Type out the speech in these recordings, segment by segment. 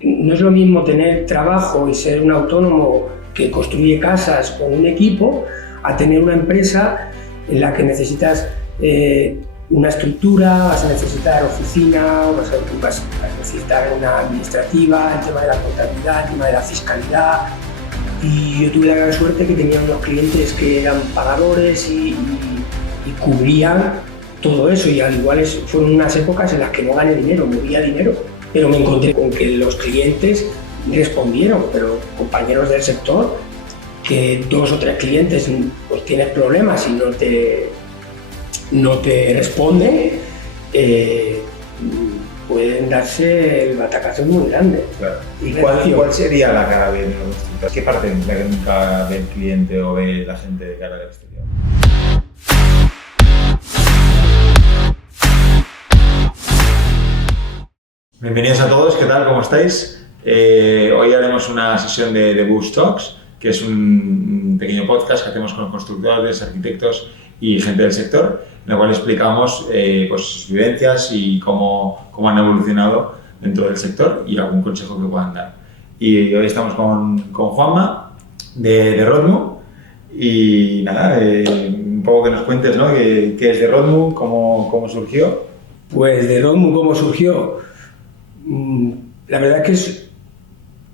no es lo mismo tener trabajo y ser un autónomo que construye casas con un equipo a tener una empresa en la que necesitas una estructura, vas a necesitar oficina, vas a necesitar una administrativa, el tema de la contabilidad, el tema de la fiscalidad. Y yo tuve la gran suerte que tenía unos clientes que eran pagadores y cubrían todo eso, y al igual fueron unas épocas en las que no gané dinero, movía dinero, pero me encontré con que los clientes respondieron, pero compañeros del sector, que 2 o 3 clientes pues tienes problemas y no te responden, pueden darse el batacazo muy grande. Claro. ¿Y cuál sería la cara B de una constructora? ¿Qué parte es la que nunca ve el cliente o ve la gente de cara al exterior? Bienvenidos a todos, ¿qué tal? ¿Cómo estáis? Hoy haremos una sesión de Bush Talks, que es un pequeño podcast que hacemos con constructores, arquitectos y gente del sector, en el cual explicamos pues, sus vivencias y cómo han evolucionado dentro del sector y algún consejo que puedan dar. Y hoy estamos con Juanma de Rodmu y nada, un poco que nos cuentes, ¿no? ¿Qué es de Rodmu? ¿Cómo surgió? Pues de Rodmu, ¿cómo surgió? La verdad es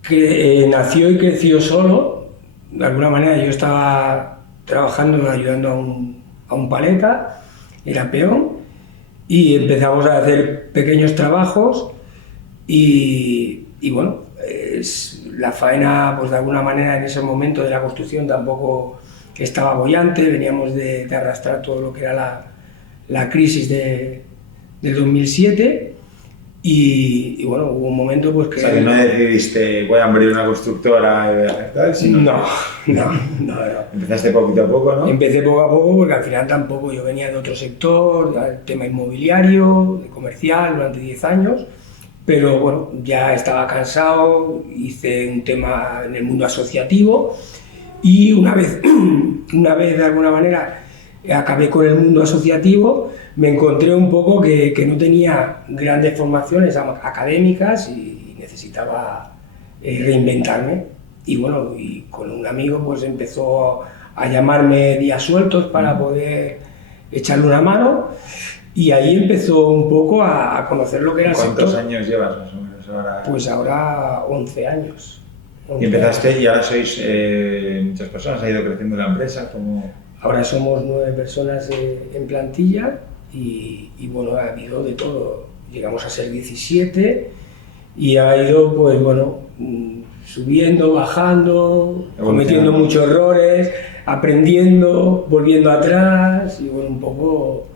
que nació y creció solo. De alguna manera yo estaba trabajando, ayudando a un paleta, era peón, y empezamos a hacer pequeños trabajos y bueno, la faena pues de alguna manera en ese momento de la construcción tampoco estaba boyante, veníamos de arrastrar todo lo que era la crisis del 2007. Y bueno, hubo un momento pues que... O sea, que no decidiste, voy a abrir una constructora y tal, sino... No. Empezaste poquito a poco, ¿no? Empecé poco a poco porque al final tampoco, yo venía de otro sector, del tema inmobiliario, de comercial, durante 10 años, pero bueno, ya estaba cansado, hice un tema en el mundo asociativo y una vez de alguna manera acabé con el mundo asociativo, me encontré un poco que no tenía grandes formaciones académicas y necesitaba reinventarme. Y bueno, y con un amigo pues empezó a llamarme días sueltos para poder echarle una mano, y ahí empezó un poco a conocer lo que era el sector. ¿Cuántos años llevas más o menos ahora? Pues ahora 11 años. Y empezaste y ahora sois muchas personas, ha ido creciendo la empresa, ¿cómo...? Ahora somos 9 personas en plantilla y bueno, ha habido de todo. Llegamos a ser 17 y ha ido, pues bueno, subiendo, bajando, cometiendo muchos errores, aprendiendo, volviendo atrás y bueno, un poco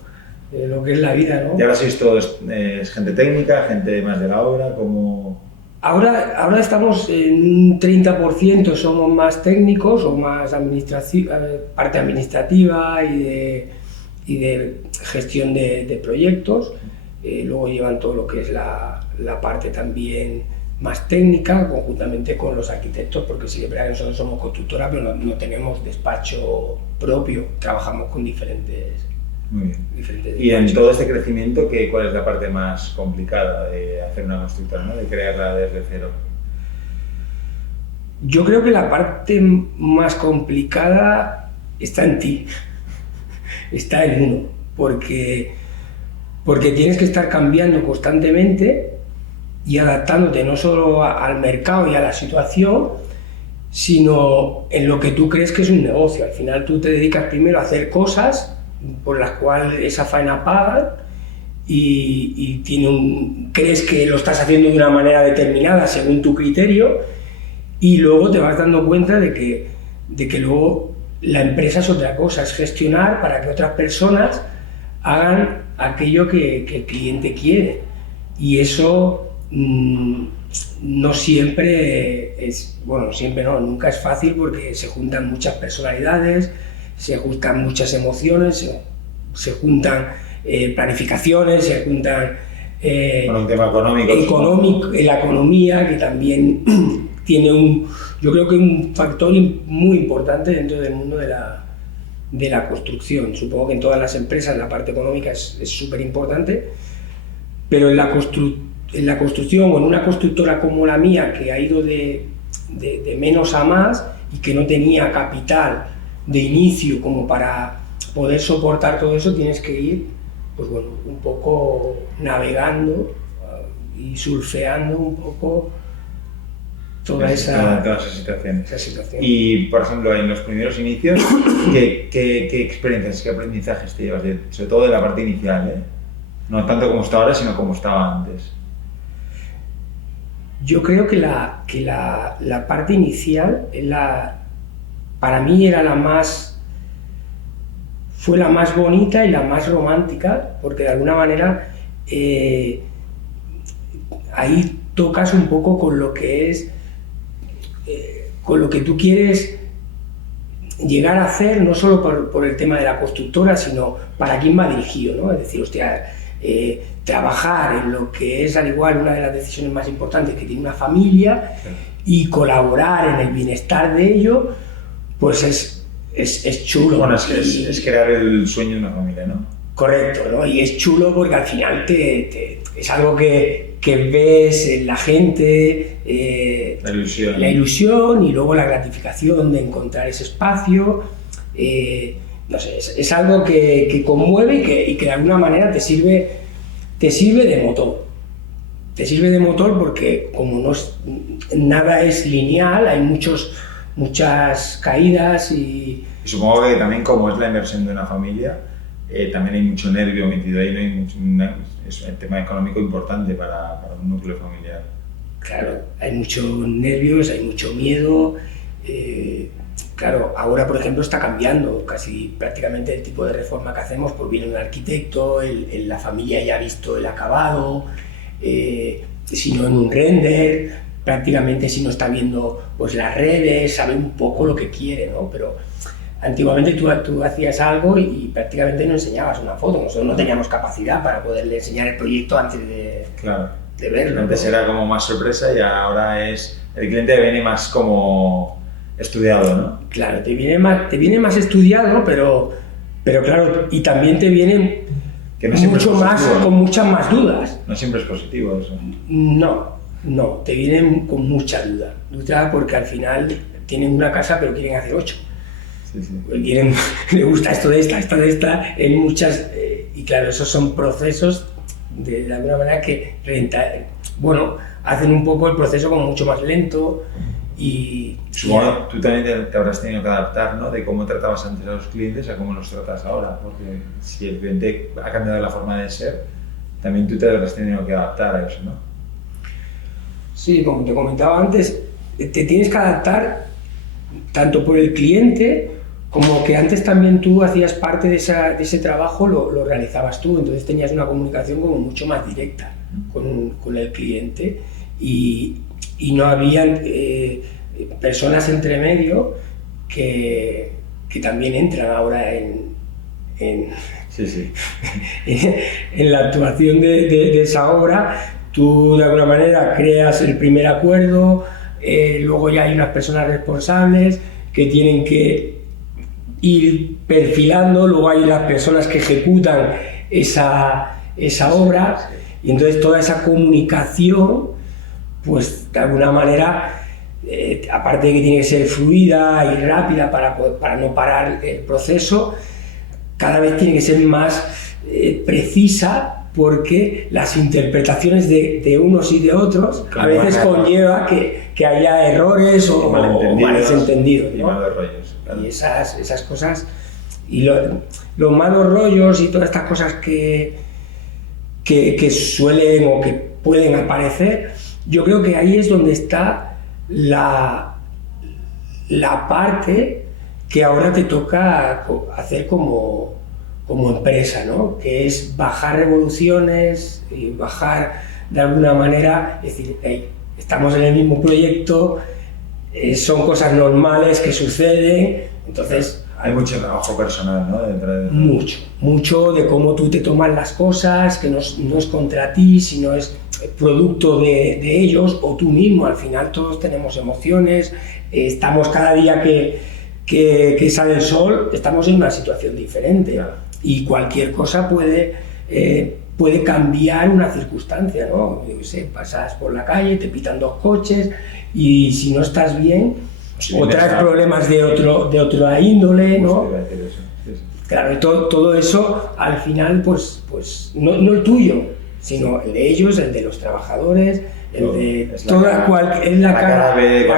lo que es la vida, ¿no? ¿Y ahora sois todos gente técnica, gente más de la obra? ¿Cómo...? Ahora estamos en un 30%, somos más técnicos o más parte administrativa y de gestión de proyectos. Luego llevan todo lo que es la parte también más técnica, conjuntamente con los arquitectos, porque sí que es verdad que nosotros somos constructora, pero no tenemos despacho propio, trabajamos con diferentes... Muy bien. Y en todo este crecimiento, ¿cuál es la parte más complicada de hacer una constructora, ¿no? De crearla desde cero? Yo creo que la parte más complicada está en ti, está en uno, porque tienes que estar cambiando constantemente y adaptándote no solo al mercado y a la situación, sino en lo que tú crees que es un negocio. Al final tú te dedicas primero a hacer cosas por las cuales esa faena paga y crees que lo estás haciendo de una manera determinada según tu criterio, y luego te vas dando cuenta de que luego la empresa es otra cosa, es gestionar para que otras personas hagan aquello que el cliente quiere, y eso no siempre es, bueno, siempre no, nunca es fácil porque se juntan muchas personalidades, se juntan muchas emociones, se juntan planificaciones, se juntan... Bueno, un tema económico, la economía, que también tiene yo creo que un factor muy importante dentro del mundo de la construcción. Supongo que en todas las empresas la parte económica es súper importante, pero en en la construcción o en una constructora como la mía, que ha ido de menos a más y que no tenía capital de inicio como para poder soportar todo eso, tienes que ir, pues bueno, un poco navegando y surfeando un poco toda esa situación. Y, por ejemplo, en los primeros inicios, ¿qué experiencias, qué aprendizajes te llevas, sobre todo de la parte inicial, ¿eh? No tanto como está ahora, sino como estaba antes? Yo creo que la parte inicial, para mí fue la más bonita y la más romántica, porque de alguna manera ahí tocas un poco con lo que es, con lo que tú quieres llegar a hacer, no solo por el tema de la constructora, sino para quién va dirigido, ¿no? Es decir, hostia, trabajar en lo que es al igual una de las decisiones más importantes que tiene una familia, sí, y colaborar en el bienestar de ello, pues es chulo. Bueno, es crear el sueño de una familia, ¿no? Correcto, ¿no? Y es chulo porque al final es algo que ves en la gente, la ilusión y luego la gratificación de encontrar ese espacio. No sé, es algo que conmueve y que de alguna manera te sirve de motor. Te sirve de motor porque como nada es lineal, hay muchas caídas y supongo que también, como es la inversión de una familia, también hay mucho nervio metido ahí, ¿no? Es un tema económico importante para un núcleo familiar. Claro, hay muchos nervios, hay mucho miedo. Claro, ahora por ejemplo está cambiando casi prácticamente el tipo de reforma que hacemos, pues viene un arquitecto, la familia ya ha visto el acabado, si no en un render, prácticamente si no está viendo pues las redes, sabe un poco lo que quiere, ¿no? Pero antiguamente tú hacías algo y prácticamente no enseñabas una foto, nosotros no teníamos capacidad para poderle enseñar el proyecto antes de verlo. Antes era como más sorpresa y ahora el cliente viene más como estudiado, ¿no? Claro, te viene más estudiado, pero claro, y también te viene mucho más, con muchas más dudas. No siempre es positivo eso. No, te vienen con mucha duda, porque al final tienen una casa pero quieren hacer 8. Sí. Le gusta esto de esta, en muchas, y claro, esos son procesos de alguna manera que hacen un poco el proceso como mucho más lento. Y supongo tú también te habrás tenido que adaptar, ¿no? De cómo tratabas antes a los clientes a cómo los tratas ahora, porque si el cliente ha cambiado la forma de ser, también tú te habrás tenido que adaptar a eso, ¿no? Sí, como te comentaba antes, te tienes que adaptar tanto por el cliente como que antes también tú hacías parte de ese trabajo, lo realizabas tú, entonces tenías una comunicación como mucho más directa con el cliente y no habían personas entre medio que también entran ahora en la actuación de esa obra. Tú de alguna manera creas el primer acuerdo, luego ya hay unas personas responsables que tienen que ir perfilando, luego hay las personas que ejecutan esa obra y entonces toda esa comunicación, pues de alguna manera, aparte de que tiene que ser fluida y rápida para no parar el proceso, cada vez tiene que ser más precisa, porque las interpretaciones de unos y de otros a veces conlleva que haya errores o malos entendidos, ¿no? Y malos rollos. Claro. Y esas cosas, y los malos rollos y todas estas cosas que suelen o que pueden aparecer, yo creo que ahí es donde está la parte que ahora te toca hacer como empresa, ¿no? Que es bajar revoluciones y bajar de alguna manera, es decir, hey, estamos en el mismo proyecto, son cosas normales que suceden, entonces hay mucho trabajo personal, ¿no? Mucho de cómo tú te tomas las cosas, que no es contra ti, sino es producto de ellos o tú mismo. Al final todos tenemos emociones, estamos cada día que sale el sol, estamos en una situación diferente y cualquier cosa puede puede cambiar una circunstancia, ¿no? Yo qué sé, pasas por la calle, te pitan 2 coches y si no estás bien, o traes problemas de otra índole, ¿no? Claro, y todo eso al final, pues no el tuyo, sino el de ellos, el de los trabajadores, el de la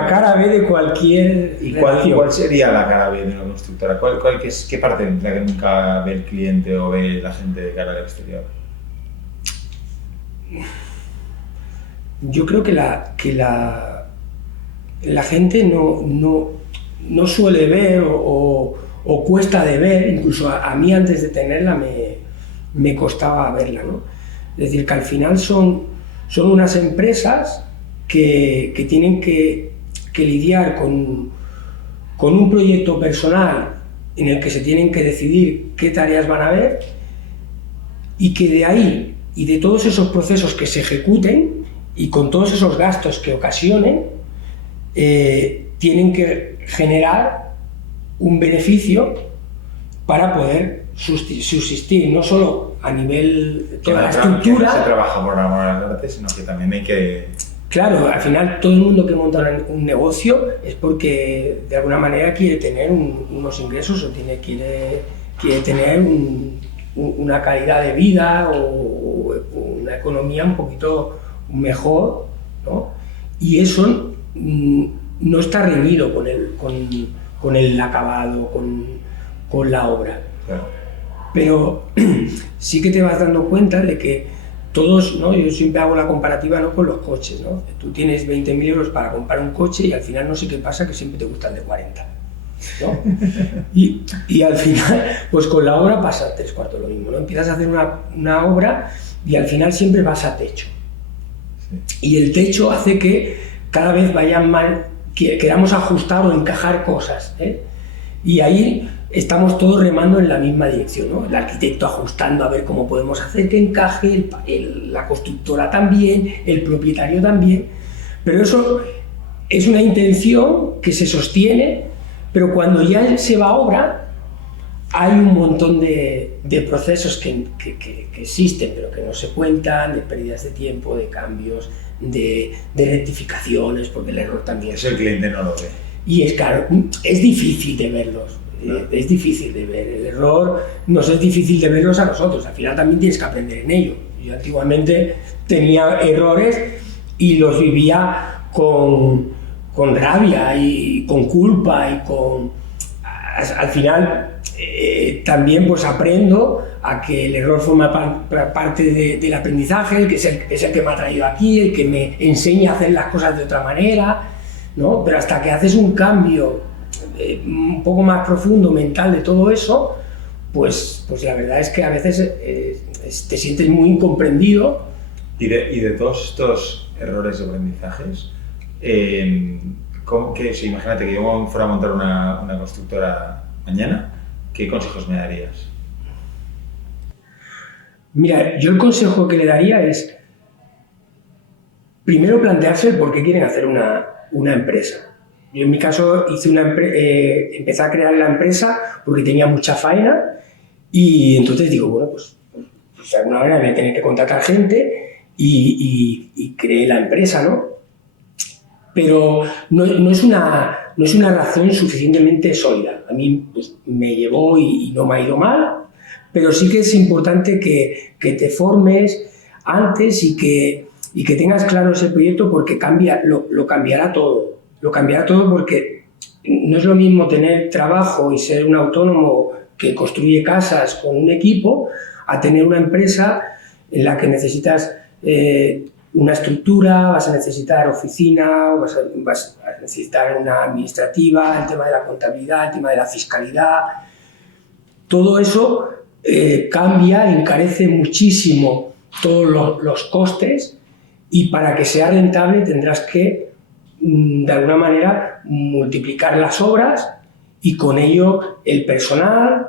cara B de cualquier. ¿Y cuál sería la cara B de una constructora? ¿Qué parte es la que nunca ve el cliente o ve la gente de cara al exterior? Yo creo que la gente no suele ver o cuesta de ver, incluso a mí antes de tenerla me costaba verla, ¿no? Es decir, que al final son unas empresas que tienen que lidiar con un proyecto personal en el que se tienen que decidir qué tareas van a ver y que de ahí y de todos esos procesos que se ejecuten y con todos esos gastos que ocasionen, tienen que generar un beneficio para poder subsistir, no solo a nivel de toda la estructura. No se trabaja por amor al arte, sino que también hay que... Claro, al final todo el mundo que monta un negocio es porque de alguna manera quiere tener unos ingresos o quiere tener una calidad de vida o una economía un poquito mejor, ¿no? Y eso no está reñido con el acabado, con la obra. Claro. Pero sí que te vas dando cuenta de que todos, ¿no? Yo siempre hago la comparativa, ¿no?, con los coches, ¿no? Tú tienes 20.000 euros para comprar un coche y al final no sé qué pasa, que siempre te gusta el de 40, ¿no? Y al final, pues con la obra pasa 3/4 lo mismo, ¿no? Empiezas a hacer una obra y al final siempre vas a techo. Sí. Y el techo hace que cada vez vayan mal, queramos ajustar o encajar cosas, ¿eh? Y ahí estamos todos remando en la misma dirección, ¿no? El arquitecto ajustando a ver cómo podemos hacer que encaje, la constructora también, el propietario también, pero eso es una intención que se sostiene, pero cuando ya se va a obra hay un montón de procesos que existen, pero que no se cuentan, de pérdidas de tiempo, de cambios, de rectificaciones, porque el error también... Eso el cliente no lo ve. Y es claro, es difícil de verlos. Es difícil de ver, el error nos es difícil de verlos a nosotros, al final también tienes que aprender en ello. Yo antiguamente tenía errores y los vivía con rabia y con culpa y al final también pues aprendo a que el error forma parte del aprendizaje, que es el que me ha traído aquí, el que me enseña a hacer las cosas de otra manera, ¿no? Pero hasta que haces un cambio un poco más profundo mental de todo eso, pues la verdad es que a veces te sientes muy incomprendido. Y de todos estos errores de aprendizajes, imagínate que yo fuera a montar una constructora mañana, ¿qué consejos me darías? Mira, yo el consejo que le daría es primero plantearse el por qué quieren hacer una empresa. Yo en mi caso empecé a crear la empresa porque tenía mucha faena y entonces digo, bueno, pues de alguna manera voy a tener que contratar gente y creé la empresa, ¿no? Pero no es una razón suficientemente sólida. A mí pues, me llevó y no me ha ido mal, pero sí que es importante que te formes antes y que tengas claro ese proyecto porque lo cambiará todo. Lo cambiará todo porque no es lo mismo tener trabajo y ser un autónomo que construye casas con un equipo a tener una empresa en la que necesitas una estructura, vas a necesitar oficina, vas a necesitar una administrativa, el tema de la contabilidad, el tema de la fiscalidad. Todo eso cambia, encarece muchísimo todos los costes y para que sea rentable tendrás que de alguna manera multiplicar las obras y con ello el personal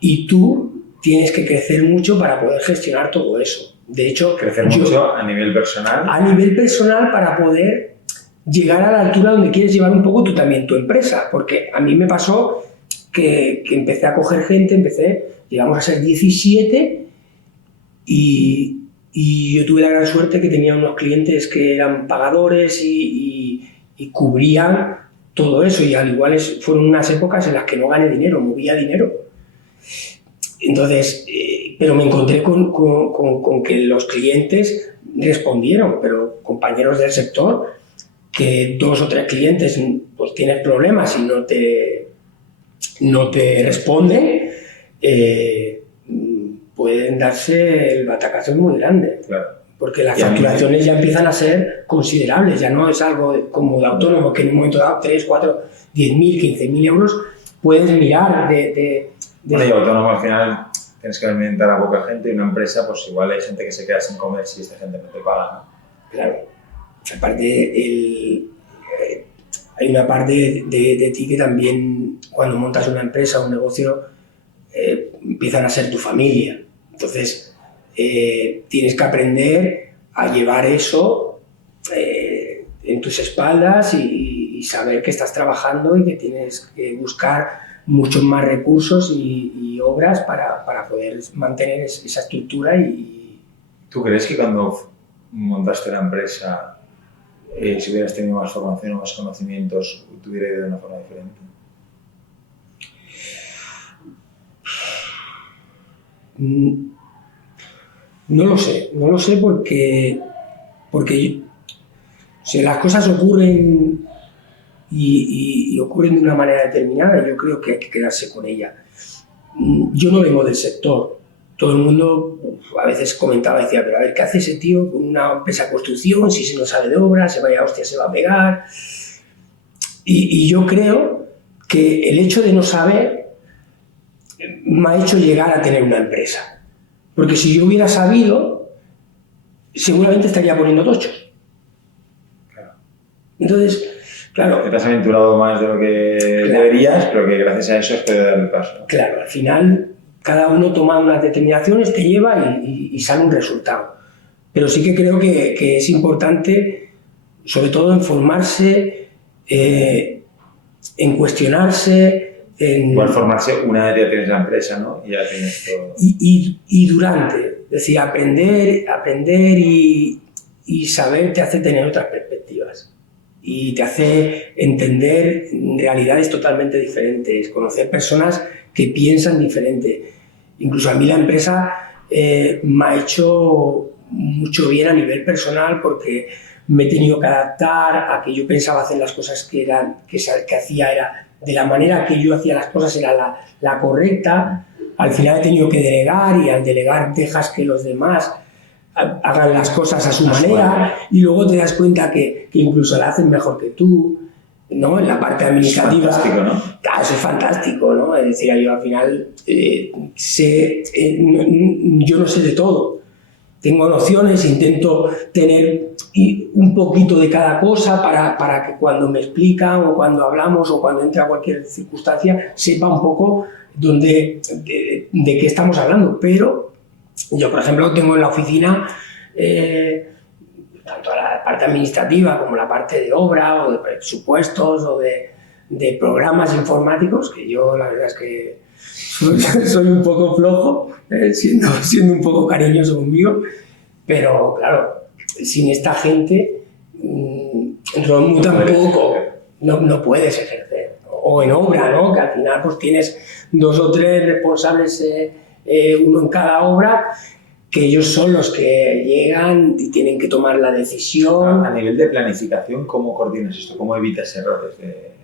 y tú tienes que crecer mucho para poder gestionar todo eso. De hecho, crecer mucho a nivel personal. A nivel personal para poder llegar a la altura donde quieres llevar un poco tú también tu empresa, porque a mí me pasó que empecé a coger gente, llegamos a ser 17 y yo tuve la gran suerte que tenía unos clientes que eran pagadores y cubrían todo eso, y al igual fueron unas épocas en las que no gané dinero, movía dinero. Entonces, pero me encontré con que los clientes respondieron, pero compañeros del sector, que 2 o 3 clientes pues tienes problemas y no te responden, pueden darse el batacazo muy grande. Claro. Porque las facturaciones ya empiezan a ser considerables, ya no es algo como de autónomo que en un momento dado 3, 4, 10.000, 15.000 euros puedes mirar Bueno, y autónomo al final tienes que alimentar a poca gente, y una empresa pues igual hay gente que se queda sin comer si esta gente no te paga, ¿no? Claro. Aparte, hay una parte de ti que también, cuando montas una empresa o un negocio, empiezan a ser tu familia. Entonces, tienes que aprender a llevar eso en tus espaldas y saber que estás trabajando y que tienes que buscar muchos más recursos y obras para poder mantener esa estructura. ¿Tú crees que cuando montaste la empresa, si hubieras tenido más formación o más conocimientos, te hubiera ido de una forma diferente? No lo sé porque si las cosas ocurren y ocurren de una manera determinada, yo creo que hay que quedarse con ella. Yo no vengo del sector. Todo el mundo a veces comentaba, decía, pero a ver, ¿qué hace ese tío con una empresa de construcción? Si se no sabe de obra, se vaya hostia, se va a pegar. Y yo creo que el hecho de no saber me ha hecho llegar a tener una empresa. Porque si yo hubiera sabido, seguramente estaría poniendo tochos. Claro. Entonces, claro... Te has aventurado más de lo que deberías, pero que gracias a eso has podido dar el paso. Claro, al final cada uno toma unas determinaciones, te lleva y sale un resultado. Pero sí que creo que es importante, sobre todo, en formarse, en cuestionarse. Igual formarse una vez ya tienes la empresa, ¿no? Y ya tienes todo. Y durante, es decir, aprender y saber te hace tener otras perspectivas. Y te hace entender realidades totalmente diferentes, conocer personas que piensan diferente. Incluso a mí la empresa me ha hecho mucho bien a nivel personal porque me he tenido que adaptar a que yo pensaba hacer las cosas que hacía era de la manera que yo hacía las cosas era la correcta. Al final he tenido que delegar y al delegar dejas que los demás hagan las cosas a su manera y luego te das cuenta que incluso la hacen mejor que tú, ¿no? En la parte administrativa. Es fantástico, ¿no? Claro, eso es fantástico, ¿no? Es decir, yo al final yo no sé de todo. Tengo nociones, intento tener un poquito de cada cosa para que cuando me explican o cuando hablamos o cuando entra cualquier circunstancia sepa un poco de qué estamos hablando. Pero yo, por ejemplo, tengo en la oficina tanto la parte administrativa como la parte de obra o de presupuestos o de programas informáticos, que yo la verdad es que soy un poco flojo, siendo un poco cariñoso conmigo, pero claro, sin esta gente tú tampoco no puedes ejercer. O en obra, ¿no? Que al final pues tienes 2 o 3 responsables, uno en cada obra, que ellos son los que llegan y tienen que tomar la decisión. A nivel de planificación, ¿cómo coordinas esto? ¿Cómo evitas errores de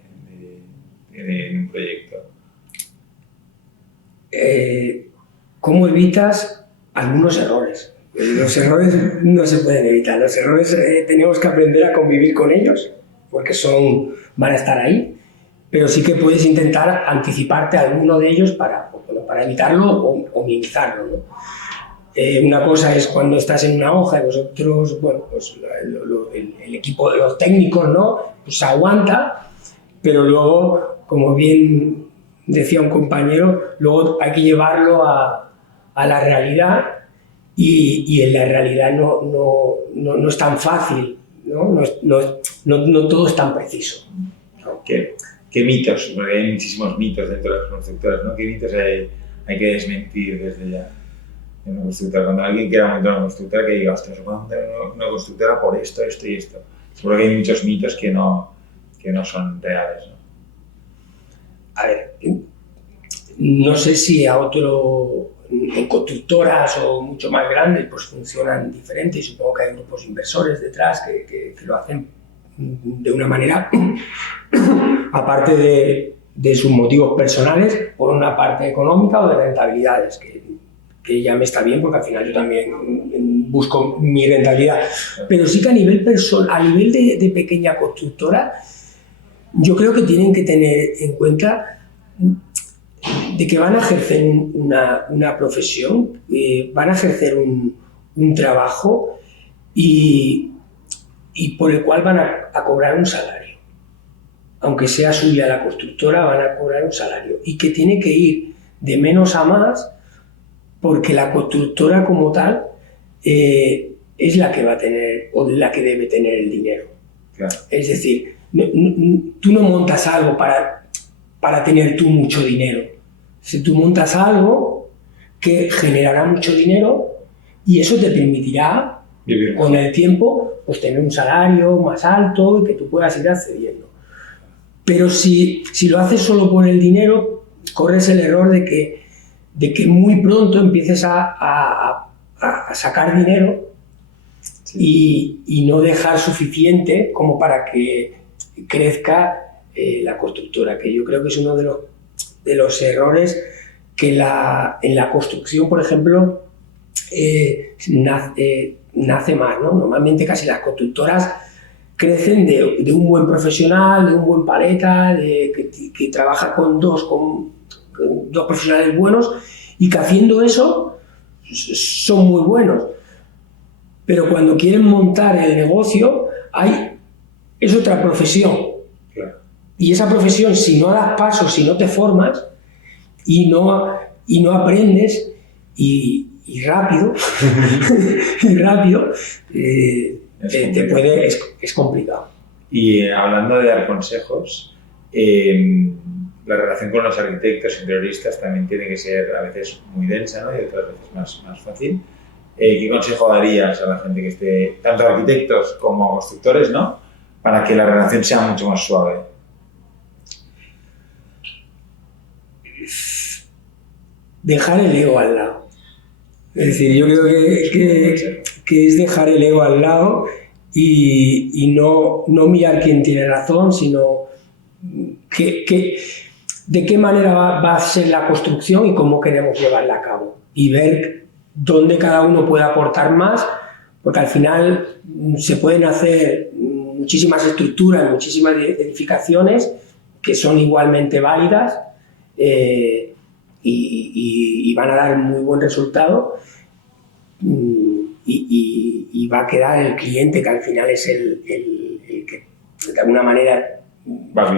un proyecto? ¿Cómo evitas algunos errores? Los errores no se pueden evitar. Los errores tenemos que aprender a convivir con ellos, porque van a estar ahí. Pero sí que puedes intentar anticiparte a alguno de ellos para evitarlo o minimizarlo, ¿no? Una cosa es cuando estás en una hoja y vosotros, bueno, pues el equipo de los técnicos, ¿no? Pues aguanta, pero luego, como bien decía un compañero, luego hay que llevarlo a la realidad y en la realidad no es tan fácil, ¿no? No todo es tan preciso. ¿Qué mitos? Porque hay muchísimos mitos dentro de las constructoras, ¿no? ¿Qué mitos hay que desmentir desde ya? en una constructora. Cuando alguien quiera montar una constructora, que diga, ostras, voy a montar una constructora por esto, esto y esto. Seguro que hay muchos mitos que no son reales, ¿no? A ver, no sé si en constructoras o mucho más grandes pues funcionan diferentes. Supongo que hay grupos inversores detrás que lo hacen de una manera, aparte de sus motivos personales, por una parte económica o de rentabilidades, que ya me está bien porque al final yo también busco mi rentabilidad. Pero sí que a nivel de pequeña constructora, yo creo que tienen que tener en cuenta de que van a ejercer una profesión, van a ejercer un trabajo y por el cual van a cobrar un salario. Aunque sea suya la constructora, van a cobrar un salario. Y que tiene que ir de menos a más porque la constructora como tal es la que va a tener o la que debe tener el dinero. Claro. Es decir, tú no montas algo para tener tú mucho dinero. Si tú montas algo que generará mucho dinero y eso te permitirá vivir con el tiempo pues tener un salario más alto y que tú puedas ir accediendo. Pero si lo haces solo por el dinero, corres el error de que muy pronto empieces a sacar dinero y no dejar suficiente como para que crezca la constructora, que yo creo que es uno de los errores que en la construcción, por ejemplo, nace más, ¿no? Normalmente casi las constructoras crecen de un buen profesional, de un buen paleta, que trabaja con dos profesionales buenos y que haciendo eso son muy buenos. Pero cuando quieren montar el negocio, es otra profesión. Claro. Y esa profesión, si no das pasos, si no te formas y no aprendes y rápido, es complicado. Y hablando de dar consejos, la relación con los arquitectos e interioristas también tiene que ser a veces muy densa, ¿no? Y otras veces más fácil. ¿Qué consejo darías a la gente que esté, tanto arquitectos como constructores, ¿no? Para que la relación sea mucho más suave? Dejar el ego al lado. Es decir, yo creo que es dejar el ego al lado y no mirar quién tiene razón, sino de qué manera va a ser la construcción y cómo queremos llevarla a cabo. Y ver dónde cada uno puede aportar más, porque al final se pueden hacer muchísimas estructuras, muchísimas edificaciones que son igualmente válidas y van a dar muy buen resultado y va a quedar el cliente, que al final es el que de alguna manera va a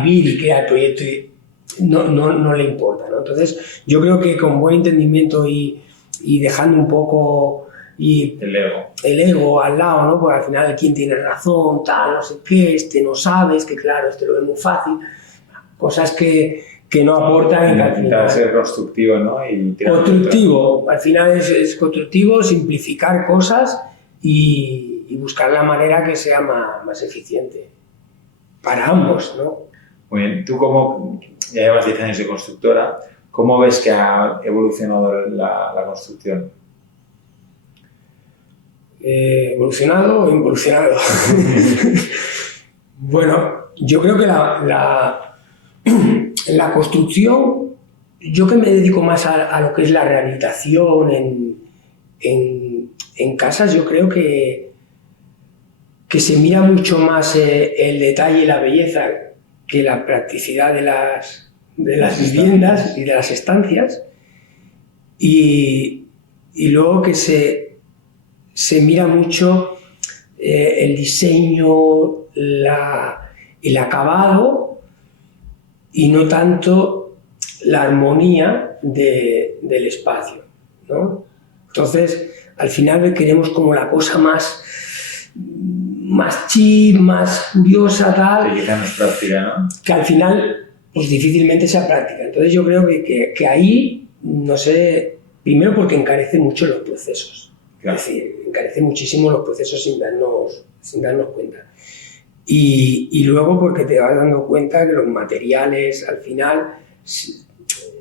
vivir y crea el proyecto y no le importa, ¿no? Entonces yo creo que con buen entendimiento y dejando un poco el ego al lado, ¿no? Porque al final quién tiene razón, tal, no sé qué, no sabes, que claro, lo ve muy fácil, cosas que no aportan. Intentar ser constructivo, ¿no? Constructivo, al final es constructivo, simplificar cosas y buscar la manera que sea más eficiente para ambos, ¿no? Muy bien, tú como ya llevas 10 años de constructora, ¿cómo ves que ha evolucionado la construcción? ¿Evolucionado o involucionado? Bueno, yo creo que la construcción, yo que me dedico más a lo que es la rehabilitación en casas, yo creo que se mira mucho más el detalle y la belleza que la practicidad de las viviendas y de las estancias, y luego que se mira mucho el diseño, el acabado y no tanto la armonía del espacio, ¿no? Entonces, al final queremos como la cosa más chic, más curiosa, tal. Sí, quizá más práctica, ¿no? Que al final, pues difícilmente sea práctica. Entonces yo creo que ahí, no sé Primero porque encarece mucho los procesos. Claro. Es decir, encarece muchísimo los procesos sin darnos cuenta. Y luego porque te vas dando cuenta que los materiales al final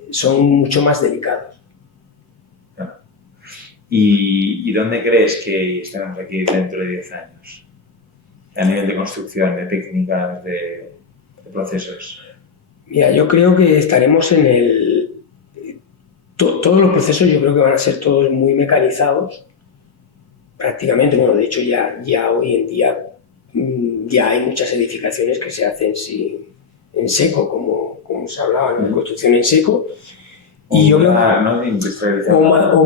son mucho más delicados. Claro. ¿Y dónde crees que estaremos aquí dentro de 10 años? A nivel de construcción, de técnicas, de procesos. Mira, yo creo que estaremos en el... Todos los procesos yo creo que van a ser todos muy mecanizados, prácticamente. Bueno, de hecho ya hoy en día ya hay muchas edificaciones que se hacen en seco, como se hablaba, ¿no? Construcción en seco. Y yo creo que, o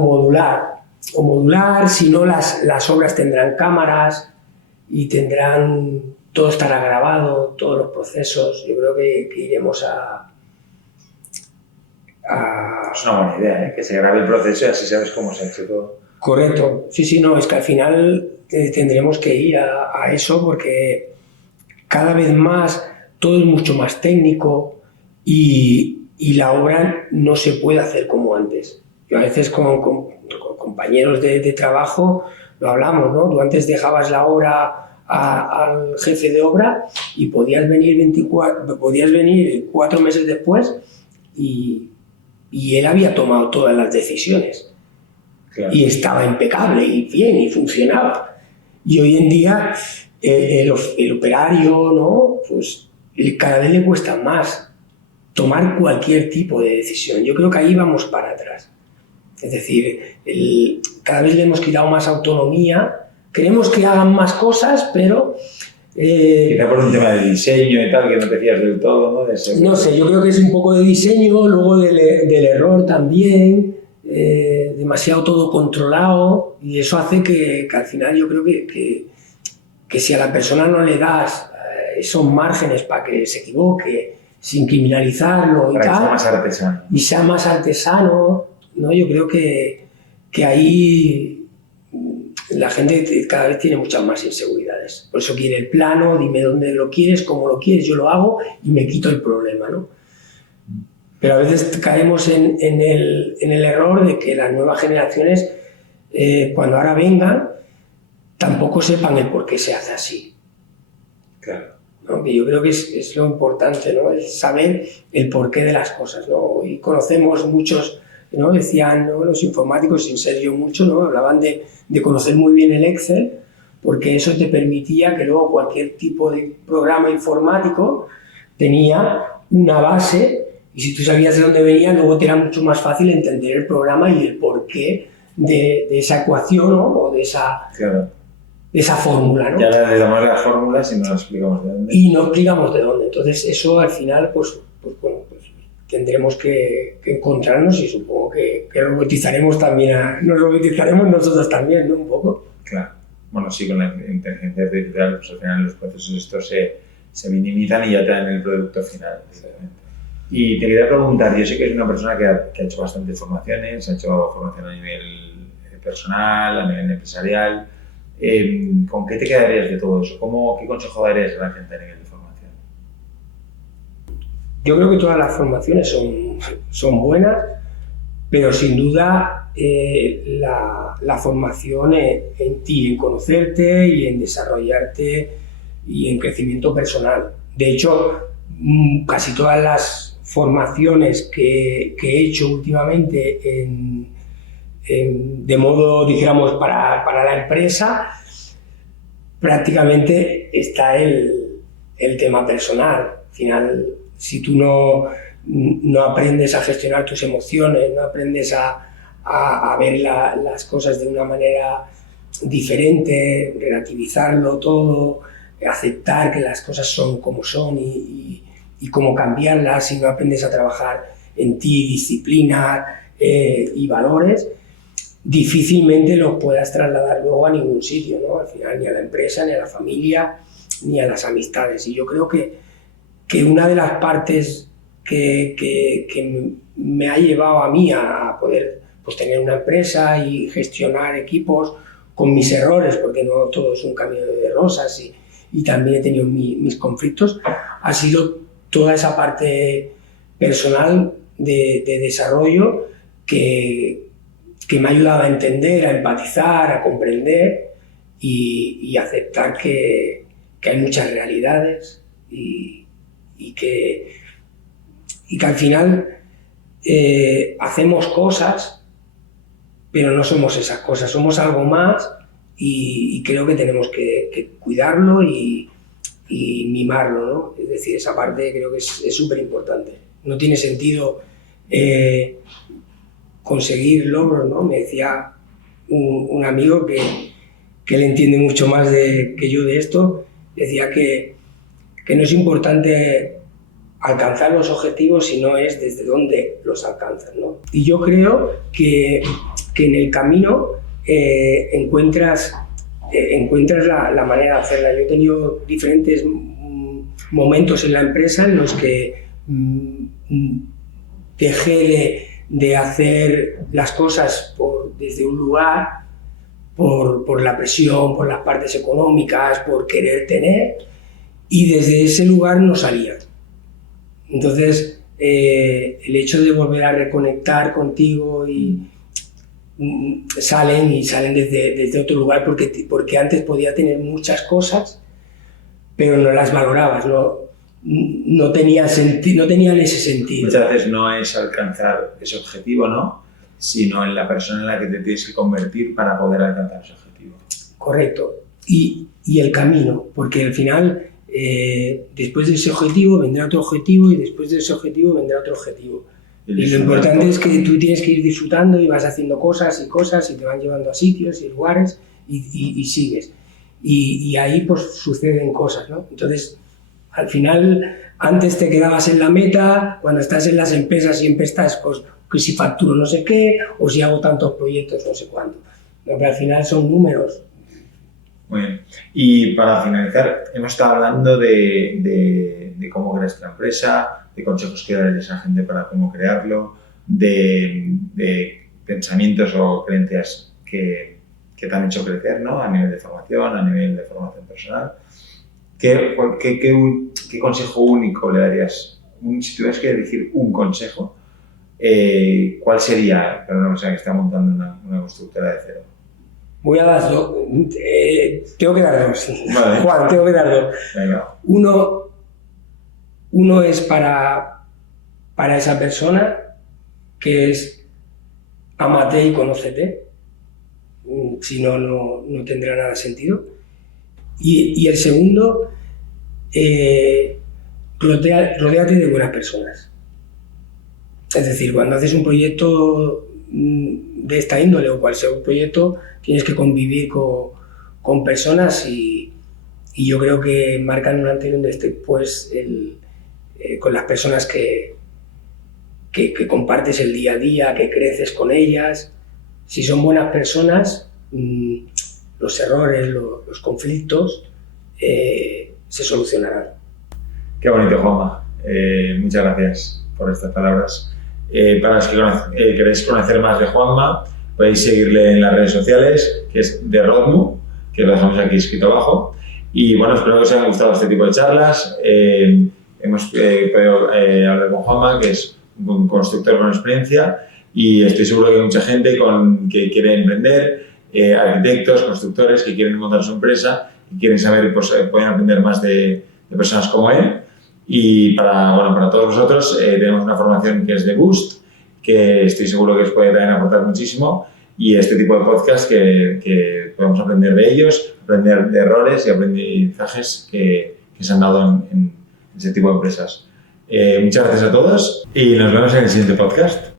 modular, si no las obras tendrán cámaras y todo estará grabado, todos los procesos. Yo creo que iremos a... Es una buena idea, ¿eh? Que se grabe el proceso y así sabes cómo se ha hecho todo. Correcto. Sí, no, es que al final tendremos que ir a eso porque cada vez más todo es mucho más técnico y la obra no se puede hacer como antes. Yo a veces con compañeros de trabajo lo hablamos, ¿no? Tú antes dejabas la obra al jefe de obra y podías venir 4 meses después y él había tomado todas las decisiones. Claro. Y estaba impecable y bien y funcionaba. Y hoy en día el operario, ¿no? Pues cada vez le cuesta más tomar cualquier tipo de decisión. Yo creo que ahí vamos para atrás. Es decir, cada vez le hemos quitado más autonomía. Queremos que hagan más cosas, pero... Quizá por un tema de diseño y tal, que no te fías del todo, ¿no? No sé, yo creo que es un poco de diseño, luego del error también, demasiado todo controlado, y eso hace que al final yo creo que si a la persona no le das esos márgenes para que se equivoque, sin criminalizarlo para y sea más artesano, ¿no? Yo creo que ahí la gente cada vez tiene muchas más inseguridades. Por eso quiere el plano, dime dónde lo quieres, cómo lo quieres, yo lo hago y me quito el problema, ¿no? Pero a veces caemos en el error de que las nuevas generaciones, cuando ahora vengan, tampoco sepan el por qué se hace así. Claro. ¿No? Que yo creo que es lo importante, ¿no? Es saber el porqué de las cosas, ¿no? Y conocemos muchos, ¿no? Decían, ¿no? Los informáticos, sin ser yo mucho, ¿no? Hablaban de conocer muy bien el Excel, porque eso te permitía que luego cualquier tipo de programa informático tenía una base y si tú sabías de dónde venía, luego te era mucho más fácil entender el programa y el porqué de esa ecuación, ¿no? O de esa... Claro. De esa fórmula, ¿no? Ya le damos las fórmulas y no explicamos de dónde. Y no explicamos de dónde. Entonces, eso al final, pues tendremos que encontrarnos y supongo que robotizaremos también, nos robotizaremos nosotros también, ¿no? Un poco. Claro. Bueno, sí, con la inteligencia artificial, pues al final los procesos estos se minimizan y ya te dan el producto final. Y te quería preguntar, yo sé que eres una persona que ha hecho bastantes formaciones, ha hecho formación a nivel personal, a nivel empresarial. ¿Con qué te quedarías de todo eso? ¿Qué consejo darías a la gente a nivel de formación? Yo creo que todas las formaciones son buenas, pero sin duda la formación en ti, en conocerte y en desarrollarte y en crecimiento personal. De hecho, casi todas las formaciones que he hecho últimamente de modo, dijéramos, para la empresa, prácticamente está el tema personal. Al final, si tú no aprendes a gestionar tus emociones, no aprendes a ver las cosas de una manera diferente, relativizarlo todo, aceptar que las cosas son como son y cómo cambiarlas, si no aprendes a trabajar en ti, disciplina y valores, difícilmente los puedas trasladar luego a ningún sitio, ¿no? Al final ni a la empresa, ni a la familia, ni a las amistades. Y yo creo que una de las partes que me ha llevado a mí a poder pues, tener una empresa y gestionar equipos con mis errores, porque no todo es un camino de rosas y también he tenido mis conflictos, ha sido toda esa parte personal de desarrollo que que me ha ayudado a entender, a empatizar, a comprender y aceptar que hay muchas realidades y que al final hacemos cosas, pero no somos esas cosas, somos algo más y creo que tenemos que cuidarlo y mimarlo, ¿no? Es decir, esa parte creo que es súper importante. No tiene sentido conseguir logros, ¿no? Me decía un amigo que él entiende mucho más que yo de esto, decía que no es importante alcanzar los objetivos, sino es desde dónde los alcanzas, ¿no? Y yo creo que en el camino encuentras la manera de hacerla. Yo he tenido diferentes momentos en la empresa en los que dejé de hacer las cosas desde un lugar, por la presión, por las partes económicas, por querer tener, y desde ese lugar no salía. Entonces, el hecho de volver a reconectar contigo y salen desde otro lugar porque antes podía tener muchas cosas, pero no las valorabas, no tenían ese sentido. Muchas veces no es alcanzar ese objetivo, ¿no? Sino en la persona en la que te tienes que convertir para poder alcanzar ese objetivo. Correcto. Y el camino, porque al final, después de ese objetivo vendrá otro objetivo y después de ese objetivo vendrá otro objetivo. Y lo importante es que tú tienes que ir disfrutando y vas haciendo cosas y te van llevando a sitios y lugares y sigues. Y ahí pues suceden cosas, ¿no? Entonces, al final, antes te quedabas en la meta, cuando estás en las empresas siempre estás pues, que si facturo no sé qué, o si hago tantos proyectos no sé cuánto. No, pero al final son números. Muy bien. Y para finalizar, hemos estado hablando de cómo creas la empresa, de consejos que darías a la gente para cómo crearlo, de pensamientos o creencias que te han hecho crecer, ¿no? A nivel de formación, a nivel de formación personal. ¿Qué consejo único le darías? Si tuvieras que decir un consejo, ¿cuál sería para una persona que está montando una constructora de cero? Voy a dar dos. Tengo que dar dos. Vale. Juan, tengo que dar dos. Venga. Uno es para esa persona, que es ámate y conócete. Si no, no tendrá nada sentido. Y el segundo, rodéate de buenas personas. Es decir, cuando haces un proyecto de esta índole o cual sea un proyecto, tienes que convivir con personas y yo creo que marcan un antes y un después con las personas que compartes el día a día, que creces con ellas. Si son buenas personas, los errores, los conflictos se solucionarán. Qué bonito, Juanma. Muchas gracias por estas palabras. Para los que queréis conocer más de Juanma, podéis seguirle en las redes sociales, que es de Rodmu, que lo dejamos aquí escrito abajo. Y bueno, espero que os haya gustado este tipo de charlas. Hemos podido hablar con Juanma, que es un constructor con experiencia, y estoy seguro que hay mucha gente que quiere emprender, arquitectos, constructores que quieren montar su empresa y quieren saber, pues pueden aprender más de personas como él. Y para todos vosotros tenemos una formación que es de Boost, que estoy seguro que os puede también aportar muchísimo, y este tipo de podcast que podemos aprender de ellos, aprender de errores y aprendizajes que se han dado en ese tipo de empresas. Muchas gracias a todos y nos vemos en el siguiente podcast.